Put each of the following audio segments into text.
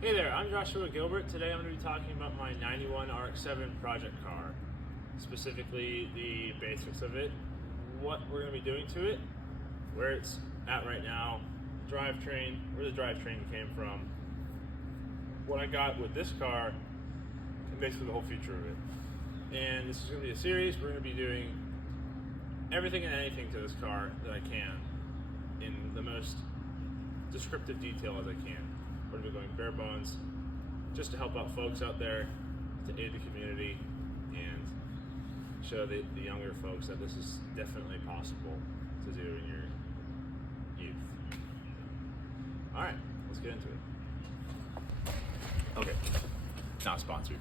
Hey there, I'm Joshua Gilbert. Today I'm going to be talking about my 91 RX7 project car, specifically the basics of it, what we're going to be doing to it, where it's at right now, drivetrain, where the drivetrain came from, what I got with this car, and basically the whole future of it. And this is going to be a series. We're going to be doing everything and anything to this car that I can in the most descriptive detail as I can. We're going to be going bare bones just to help out folks out there, to aid the community, and show the younger folks that this is definitely possible to do in your youth. All right, let's get into it. Okay, not sponsored.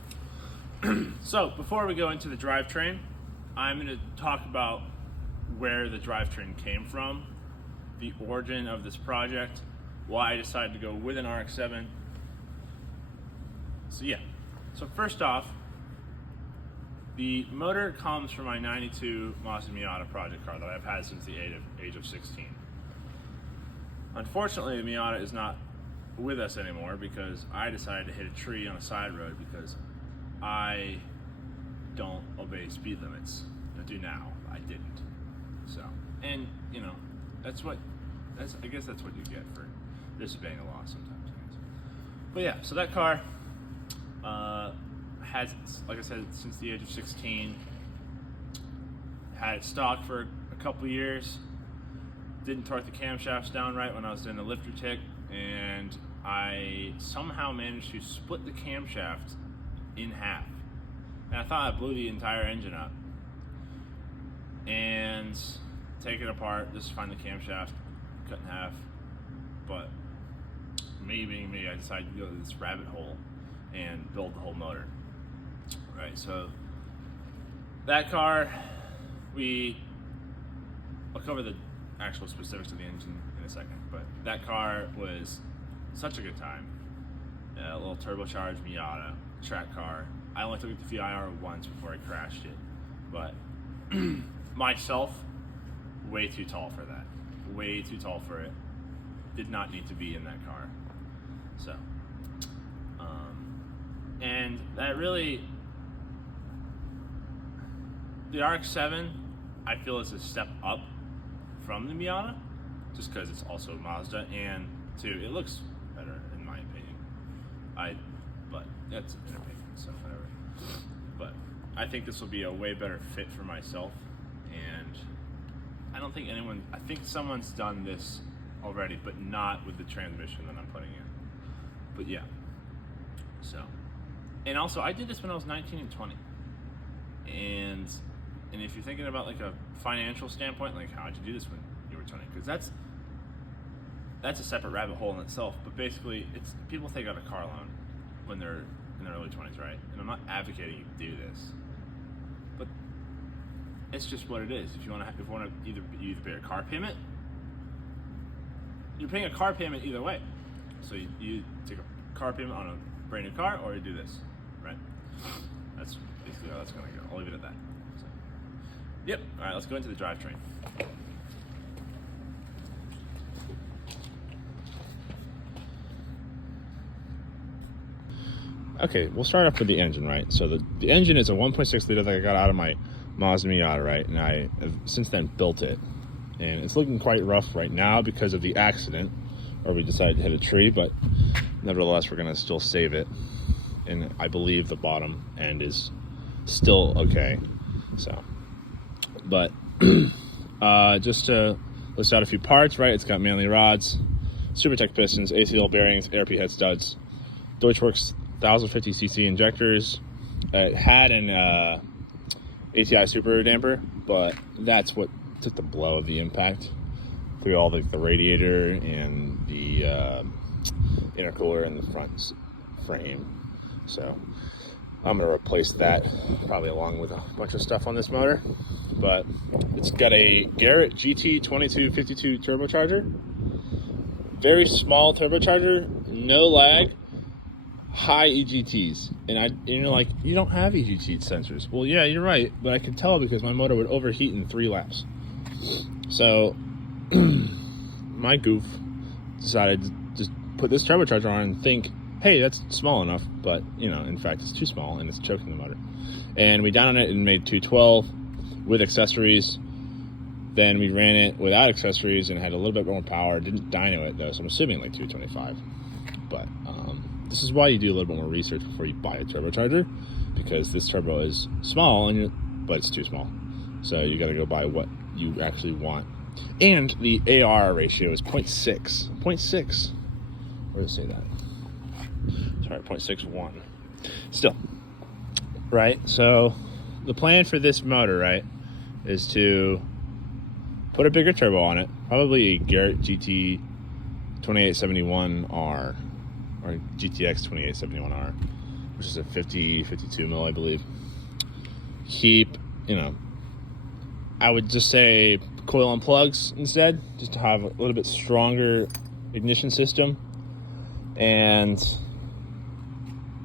So before we go into the drivetrain, I'm going to talk about where the drivetrain came from, the origin of this project, why I decided to go with an RX-7. So first off, the motor comes from my 92 Mazda Miata project car that I've had since the age of 16. Unfortunately, the Miata is not with us anymore because I decided to hit a tree on a side road because I don't obey speed limits. I do now, I didn't. So, and you know, I guess that's what you get for disobeying a law sometimes. But yeah, so that car has, like I said, since the age of 16. Had it stock for a couple years. Didn't torque the camshafts down right when I was doing the lifter tick, and I somehow managed to split the camshaft in half. And I thought I blew the entire engine up. And take it apart, just find the camshaft, cut in half. But me being me, I decided to go to this rabbit hole and build the whole motor. Right, so that car, I'll cover the actual specifics of the engine in a second, but that car was such a good time. A little turbocharged Miata track car. I only took it to VIR once before I crashed it, but myself, way too tall for that. Way too tall for it. Did not need to be in that car. So, and that really, the RX-7, I feel is a step up from the Miata, just because it's also Mazda, and two, it looks better in my opinion. But that's an opinion, so whatever. But I think this will be a way better fit for myself, and I think someone's done this already, but not with the transmission that I'm putting in. But yeah, so, and also I did this when I was 19 and 20, and if you're thinking about like a financial standpoint, like how'd you do this when you were 20? Because that's a separate rabbit hole in itself. But basically, it's people take out a car loan when they're in their early 20s, right? And I'm not advocating you do this, but it's just what it is. If you want to either pay a car payment, you're paying a car payment either way. So you take a car payment on a brand new car, or you do this, right? That's basically how that's gonna go. I'll leave it at that. So, yep. All right, let's go into the drivetrain. Okay, we'll start off with the engine, right? So the engine is a 1.6 liter that I got out of my Mazda Miata, right? And I have since then built it. And it's looking quite rough right now because of the accident, where we decided to hit a tree, but nevertheless, we're gonna still save it. And I believe the bottom end is still okay. So, but just to list out a few parts, right? It's got Manley rods, Supertech pistons, ACL bearings, ARP head studs, Deutschworks 1050cc injectors. It had an ATI super damper, but that's what took the blow of the impact through all the radiator and the intercooler in the front frame. So I'm gonna replace that probably along with a bunch of stuff on this motor. But it's got a Garrett GT 2252 turbocharger, very small turbocharger, no lag, high EGTs. And you're like, you don't have EGT sensors. Well, yeah, you're right, but I could tell because my motor would overheat in 3 laps. So my goof decided to just put this turbocharger on and think hey, that's small enough, but you know, in fact, it's too small and it's choking the motor. And we down on it and made 212 with accessories. Then we ran it without accessories and had a little bit more power. Didn't dyno it though, so I'm assuming like 225. But this is why you do a little bit more research before you buy a turbocharger, because this turbo is small but it's too small. So you got to go buy what you actually want. And the AR ratio is 0.6. 0.6. Where does it say that? Sorry, 0.61. Still, right? So the plan for this motor, right, is to put a bigger turbo on it, probably a Garrett GT 2871R or GTX 2871R, which is a 52 mil, I believe. Keep, you know, I would just say coil and plugs instead, just to have a little bit stronger ignition system, and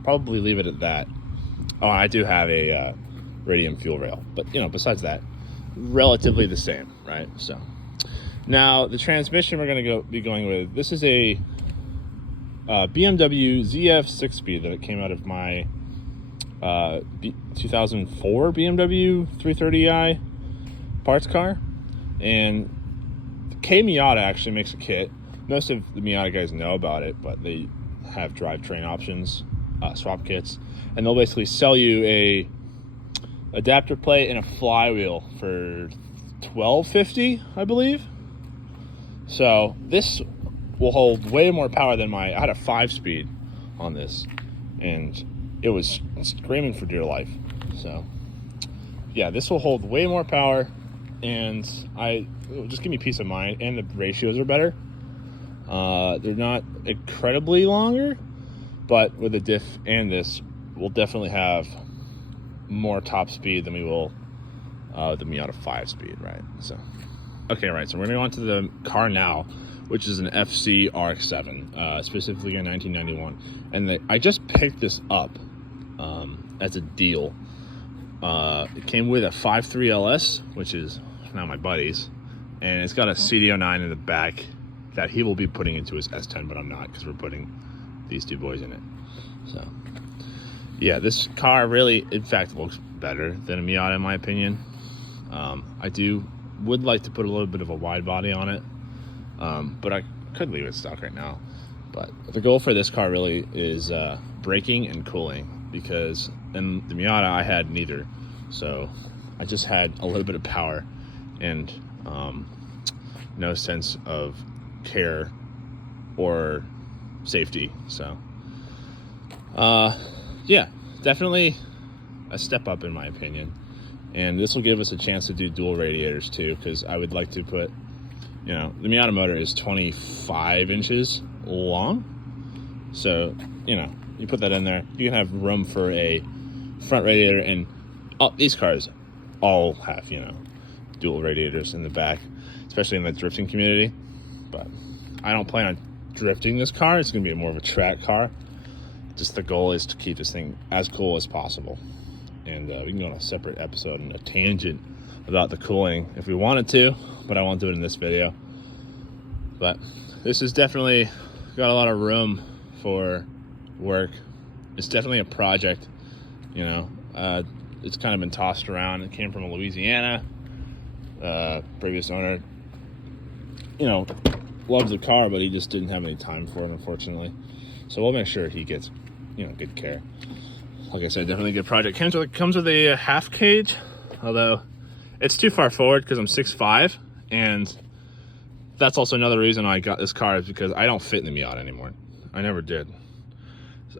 probably leave it at that. Oh, I do have a radium fuel rail, but you know, besides that, relatively the same, right? So now the transmission we're going to be going with, this is a BMW ZF 6-speed that came out of my 2004 BMW 330i parts car. And K Miata actually makes a kit. Most of the Miata guys know about it, but they have drivetrain options, swap kits, and they'll basically sell you a adapter plate and a flywheel for $12.50, I believe. So this will hold way more power than I had a 5-speed on this, and it was screaming for dear life. So yeah, this will hold way more power, and it'll just give me peace of mind, and the ratios are better. They're not incredibly longer, but with the diff and this, we'll definitely have more top speed than we will the Miata 5-speed, right? So okay, right, so we're gonna go on to the car now, which is an FC RX7, specifically in 1991. And I just picked this up as a deal. It came with a 5.3 LS, which is now my buddy's, and it's got a CD09 in the back that he will be putting into his S10, but I'm not, because we're putting these two boys in it. So yeah, this car really, in fact, looks better than a Miata in my opinion. I would like to put a little bit of a wide body on it, but I could leave it stock right now. But the goal for this car really is braking and cooling, because in the Miata I had neither. So I just had a little bit of power and no sense of care or safety. So yeah, definitely a step up in my opinion. And this will give us a chance to do dual radiators too, because I would like to put, you know, the Miata motor is 25 inches long. So, you know, you put that in there, you can have room for a front radiator, and these cars all have, you know, dual radiators in the back, especially in the drifting community. But I don't plan on drifting this car. It's going to be more of a track car. Just the goal is to keep this thing as cool as possible. And we can go on a separate episode and a tangent about the cooling if we wanted to, but I won't do it in this video. But this has definitely got a lot of room for work. It's definitely a project, you know. It's kind of been tossed around. It came from Louisiana. Previous owner, you know, loves the car, but he just didn't have any time for it, unfortunately. So we'll make sure he gets, you know, good care. Like I said, definitely a good project. Comes with a half cage, although it's too far forward because I'm 6'5", and that's also another reason I got this car, is because I don't fit in the Miata anymore. I never did.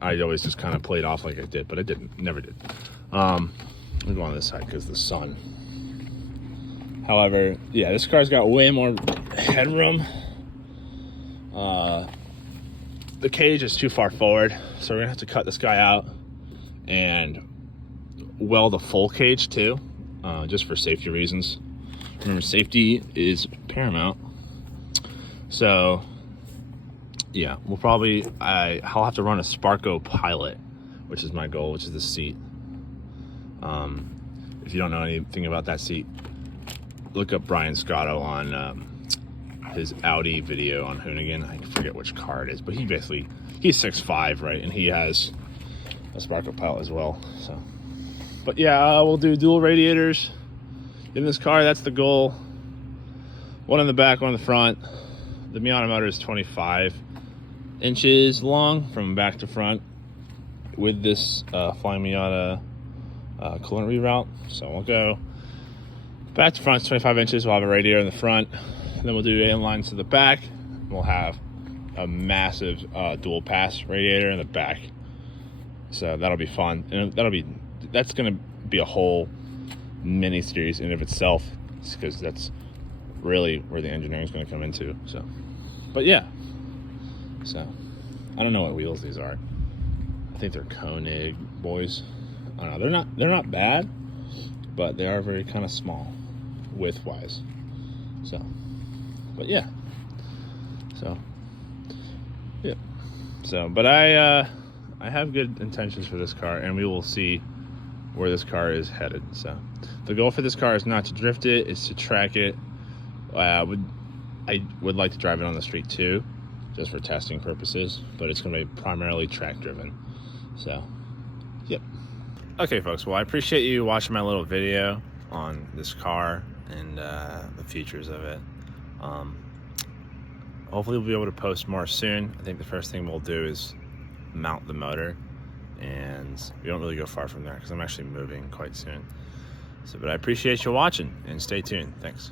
I always just kind of played off like I did, but I didn't. Never did. Let me go on this side because the sun. However, yeah, this car's got way more headroom. The cage is too far forward, so we're gonna have to cut this guy out and weld a full cage too, just for safety reasons. Remember, safety is paramount. So yeah, we'll probably, I'll have to run a Sparco Pilot, which is my goal, which is the seat. If you don't know anything about that seat, look up Brian Scotto on his Audi video on Hoonigan. I forget which car it is, but he's 6'5", right? And he has a Sparkle Pilot as well. So, but yeah, we'll do dual radiators in this car. That's the goal. One in the back, one in the front. The Miata motor is 25 inches long from back to front with this Flying Miata coolant reroute. So we'll go back to front, 25 inches. We'll have a radiator in the front. And then we'll do inlines to the back. We'll have a massive dual pass radiator in the back. So that'll be fun. And that's going to be a whole mini series in of itself, because that's really where the engineering is going to come into. So, but yeah. So I don't know what wheels these are. I think they're Koenig boys. I don't know. They're not bad, but they are very kind of small width wise. So, but yeah. So, yeah. So, but I have good intentions for this car, and we will see where this car is headed. So the goal for this car is not to drift it, it's to track it. I would like to drive it on the street too, just for testing purposes, but it's going to be primarily track driven. So, yep. Okay, folks. Well, I appreciate you watching my little video on this car and the features of it. Hopefully we'll be able to post more soon. I think the first thing we'll do is mount the motor, and we don't really go far from there because I'm actually moving quite soon. So, but I appreciate you watching, and stay tuned. Thanks.